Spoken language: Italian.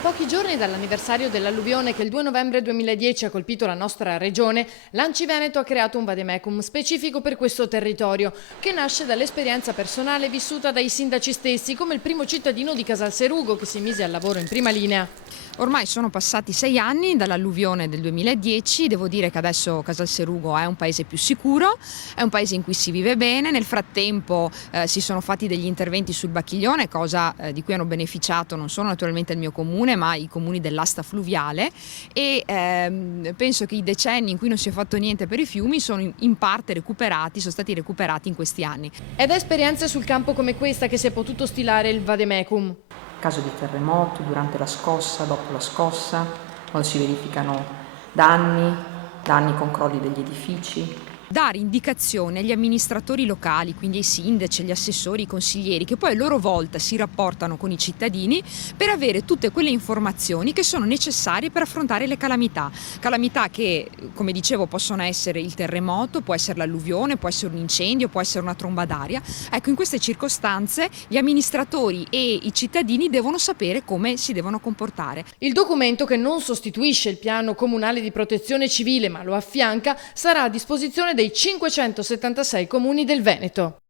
pochi giorni dall'anniversario dell'alluvione che il 2 novembre 2010 ha colpito la nostra regione, l'ANCI Veneto ha creato un vademecum specifico per questo territorio, che nasce dall'esperienza personale vissuta dai sindaci stessi, come il primo cittadino di Casalserugo che si mise al lavoro in prima linea. Ormai sono passati 6 anni dall'alluvione del 2010, devo dire che adesso Casalserugo è un paese più sicuro, è un paese in cui si vive bene. Nel frattempo si sono fatti degli interventi sul Bacchiglione, cosa di cui hanno beneficiato non solo naturalmente il mio comune ma i comuni dell'asta fluviale, e penso che i decenni in cui non si è fatto niente per i fiumi sono in parte recuperati, sono stati recuperati in questi anni. Ed è esperienze sul campo come questa che si è potuto stilare il vademecum. Caso di terremoto, durante la scossa, dopo la scossa, quando si verificano danni con crolli degli edifici. Dare indicazioni agli amministratori locali, quindi ai sindaci, agli assessori, ai consiglieri, che poi a loro volta si rapportano con i cittadini per avere tutte quelle informazioni che sono necessarie per affrontare le calamità. Calamità che, come dicevo, possono essere il terremoto, può essere l'alluvione, può essere un incendio, può essere una tromba d'aria. Ecco, in queste circostanze gli amministratori e i cittadini devono sapere come si devono comportare. Il documento, che non sostituisce il piano comunale di protezione civile ma lo affianca, sarà a disposizione dei 576 comuni del Veneto.